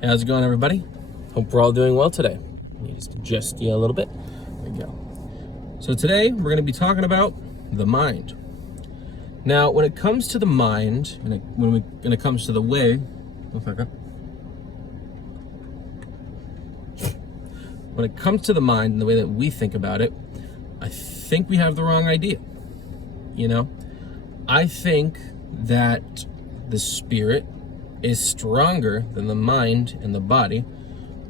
How's it going, everybody? Hope we're all doing well today. Let me just adjust you a little bit. There we go. So today we're going to be talking about the mind. Now, when it comes to the mind, when it comes to the way, when it comes to the mind and the way that we think about it, I think we have the wrong idea. I think that the spirit is stronger than the mind and the body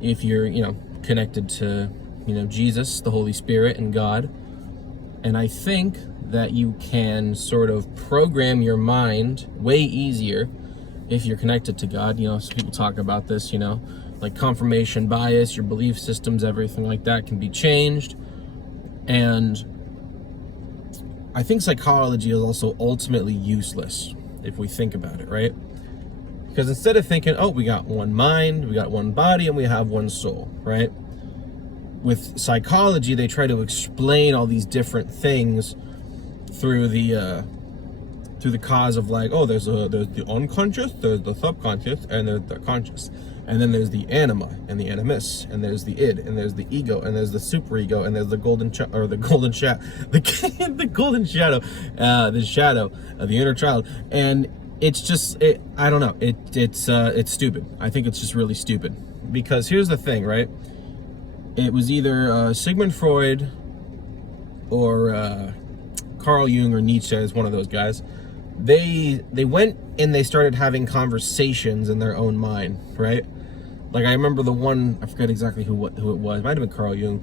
if you're, connected to, Jesus, the Holy Spirit, and God. And I think that you can sort of program your mind way easier if you're connected to God. So people talk about this, like confirmation bias, your belief systems, everything like that can be changed. And I think psychology is also ultimately useless if we think about it, right? Because instead of thinking, oh, we got one mind, we got one body, and we have one soul, right? With psychology, they try to explain all these different things through the cause of like, oh, there's the unconscious, there's the subconscious, and there's the conscious. And then there's the anima and the animus, and there's the id, and there's the ego, and there's the superego, and there's the the shadow of the inner child. And it's just, I don't know, it's stupid. I think it's just really stupid. Because here's the thing, right? It was either Sigmund Freud or Carl Jung or Nietzsche, is one of those guys. They went and they started having conversations in their own mind, right? Like I remember the one, I forget exactly who it was. It might have been Carl Jung.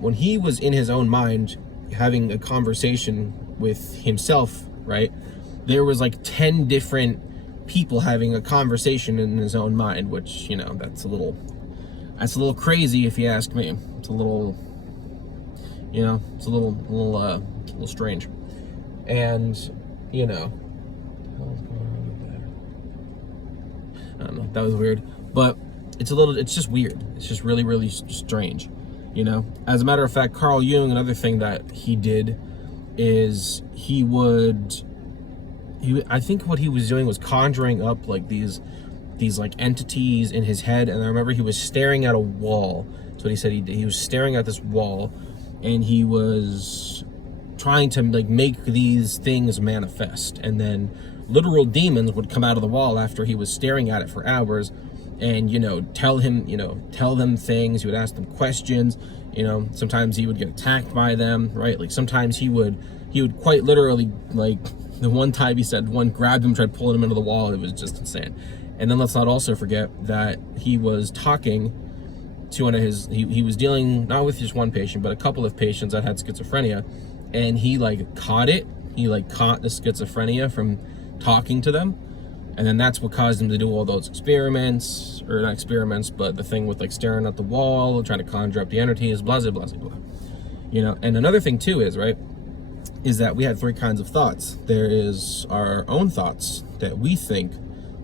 When he was in his own mind having a conversation with himself, right? There was like 10 different people having a conversation in his own mind, which, that's a little crazy if you ask me. It's a little, it's a little strange. And, I don't know, that was weird. But it's just weird. It's just really, really strange, As a matter of fact, Carl Jung, another thing that he did is I think what he was doing was conjuring up like these like entities in his head. And I remember he was staring at a wall. That's what he said he did. He was staring at this wall and he was trying to like make these things manifest. And then literal demons would come out of the wall after he was staring at it for hours and, tell them things. He would ask them questions. Sometimes he would get attacked by them, right? Like sometimes he would quite literally, like the one time he said one grabbed him, tried pulling him into the wall, and it was just insane. And then let's not also forget that he was talking to one of his, he was dealing not with just one patient, but a couple of patients that had schizophrenia, and he caught the schizophrenia from talking to them. And then that's what caused him to do all those experiments, or not experiments, but the thing with staring at the wall, trying to conjure up the entities, blah, blah, blah, blah. And another thing too is, right, is that we had three kinds of thoughts. There is our own thoughts that we think.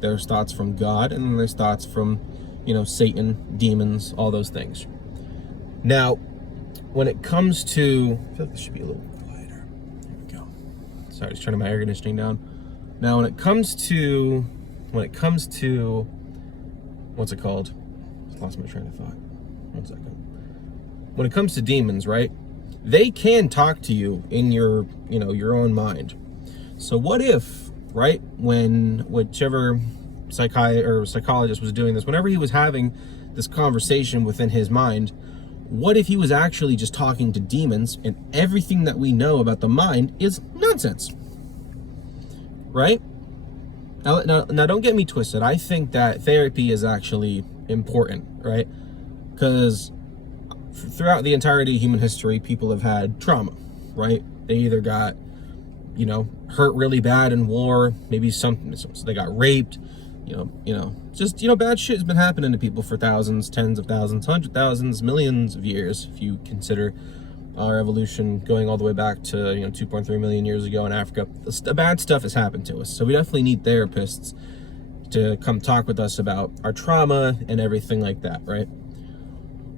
There's thoughts from God, and then there's thoughts from, Satan, demons, all those things. Now, when it comes to, I feel like this should be a little quieter. There we go. Sorry, just turning my air conditioning down. Now, when it comes to, what's it called? Just lost my train of thought. 1 second. When it comes to demons, right? They can talk to you in your, your own mind. So what if, right, when whichever psychologist was doing this, whenever he was having this conversation within his mind, what if he was actually just talking to demons and everything that we know about the mind is nonsense? Right? Now, don't get me twisted. I think that therapy is actually important, right? Because throughout the entirety of human history, people have had trauma, right? They either got, hurt really bad in war, maybe so they got raped, bad shit has been happening to people for thousands, tens of thousands, hundred thousands, millions of years, if you consider our evolution going all the way back to 2.3 million years ago in Africa. The bad stuff has happened to us, so we definitely need therapists to come talk with us about our trauma and everything like that, right?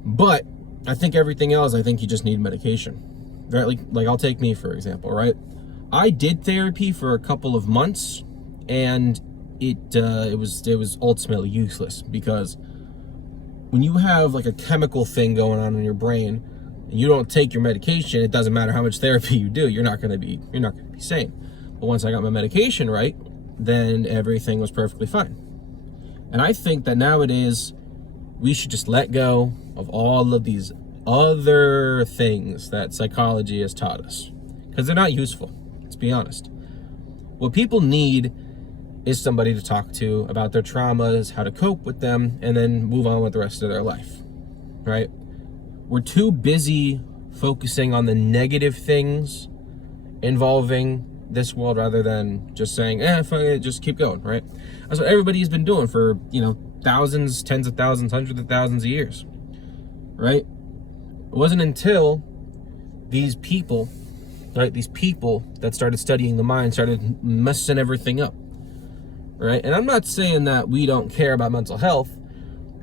But I think everything else, I think you just need medication, right? Like I'll take me for example, right? I did therapy for a couple of months, and it was ultimately useless because when you have like a chemical thing going on in your brain and you don't take your medication, it doesn't matter how much therapy you do, you're not going to be sane. But once I got my medication right, then everything was perfectly fine. And I think that nowadays we should just let go of all of these other things that psychology has taught us, because they're not useful. Let's be honest. What people need is somebody to talk to about their traumas, how to cope with them, and then move on with the rest of their life, right? We're too busy focusing on the negative things involving this world rather than just saying, fuck it, just keep going, right? That's what everybody's been doing for, thousands, tens of thousands, hundreds of thousands of years, right? It wasn't until these people, right, that started studying the mind started messing everything up, right? And I'm not saying that we don't care about mental health,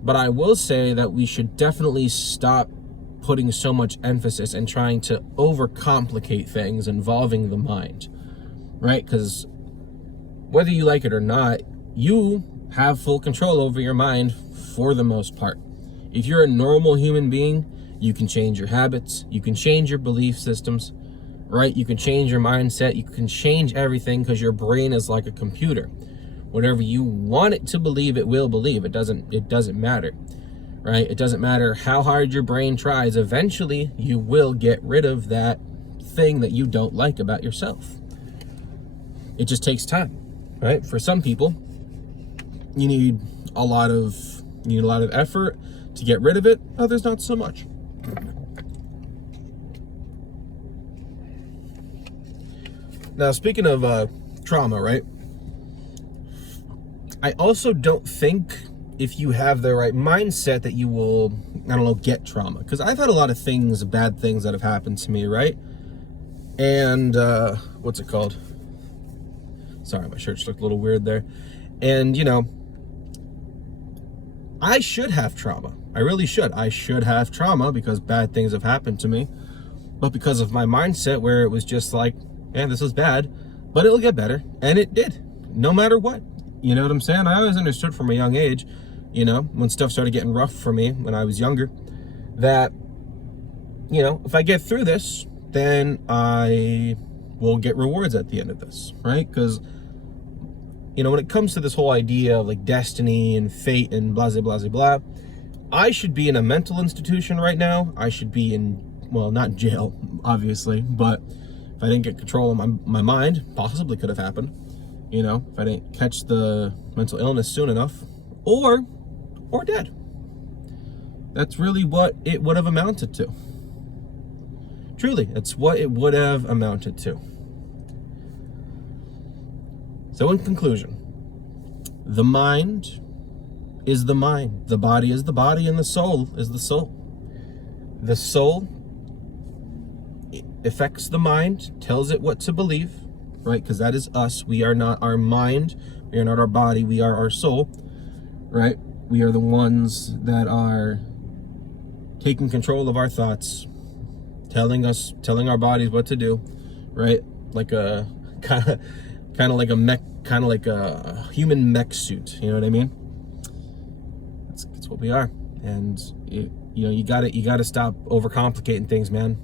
but I will say that we should definitely stop putting so much emphasis and trying to overcomplicate things involving the mind, right? Because whether you like it or not, you have full control over your mind for the most part. If you're a normal human being, you can change your habits, you can change your belief systems, right? You can change your mindset, you can change everything, because your brain is like a computer. Whatever you want it to believe, it will believe. It doesn't matter, right? It doesn't matter how hard your brain tries. Eventually, you will get rid of that thing that you don't like about yourself. It just takes time, right? For some people, you need a lot of effort to get rid of it. Others, not so much. Now, speaking of trauma, right? I also don't think if you have the right mindset that you will, get trauma. Because I've had a lot of things, bad things that have happened to me, right? And, what's it called? Sorry, my shirt looked a little weird there. And, I should have trauma. I really should. I should have trauma because bad things have happened to me. But because of my mindset where it was just like, man, this was bad, but it'll get better. And it did, no matter what. You know what I'm saying? I always understood from a young age, when stuff started getting rough for me when I was younger, that, if I get through this, then I will get rewards at the end of this, right? Because, when it comes to this whole idea of like destiny and fate and blah, blah, blah, blah, I should be in a mental institution right now. I should be in, well, not jail, obviously, but if I didn't get control of my mind, possibly could have happened. If I didn't catch the mental illness soon enough, or dead. That's really what it would have amounted to. Truly, it's what it would have amounted to. So in conclusion, the mind is the mind, the body is the body, and the soul is the soul. The soul affects the mind, tells it what to believe, right? Because that is us. We are not our mind. We are not our body. We are our soul, right? We are the ones that are taking control of our thoughts, telling our bodies what to do, right? Like a kind of like a mech, kind of like a human mech suit. You know what I mean? That's what we are. And you gotta stop overcomplicating things, man.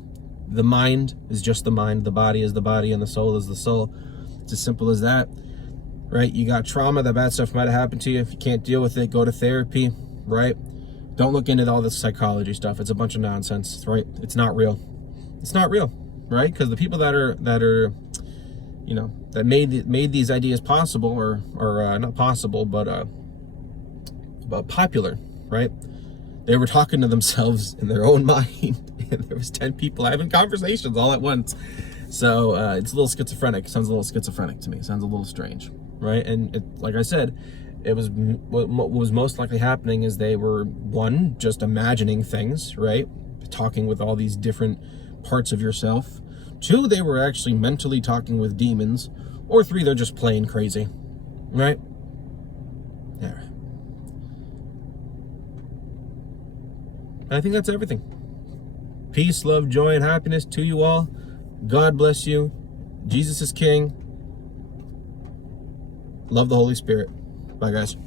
The mind is just the mind, the body is the body, and the soul is the soul. It's as simple as that, right? You got trauma, that bad stuff might have happened to you. If you can't deal with it, go to therapy, right? Don't look into all this psychology stuff. It's a bunch of nonsense, right? It's not real. It's not real, right? Because the people that are that made these ideas possible, or not possible, but popular, right? They were talking to themselves in their own mind. And there was 10 people having conversations all at once. So it's a little schizophrenic. It sounds a little schizophrenic to me. It sounds a little strange, right? And like I said, it was what was most likely happening is they were, one, just imagining things, right? Talking with all these different parts of yourself. Two, they were actually mentally talking with demons. Or three, they're just plain crazy, right? Yeah. I think that's everything. Peace, love, joy, and happiness to you all. God bless you. Jesus is King. Love the Holy Spirit. Bye, guys.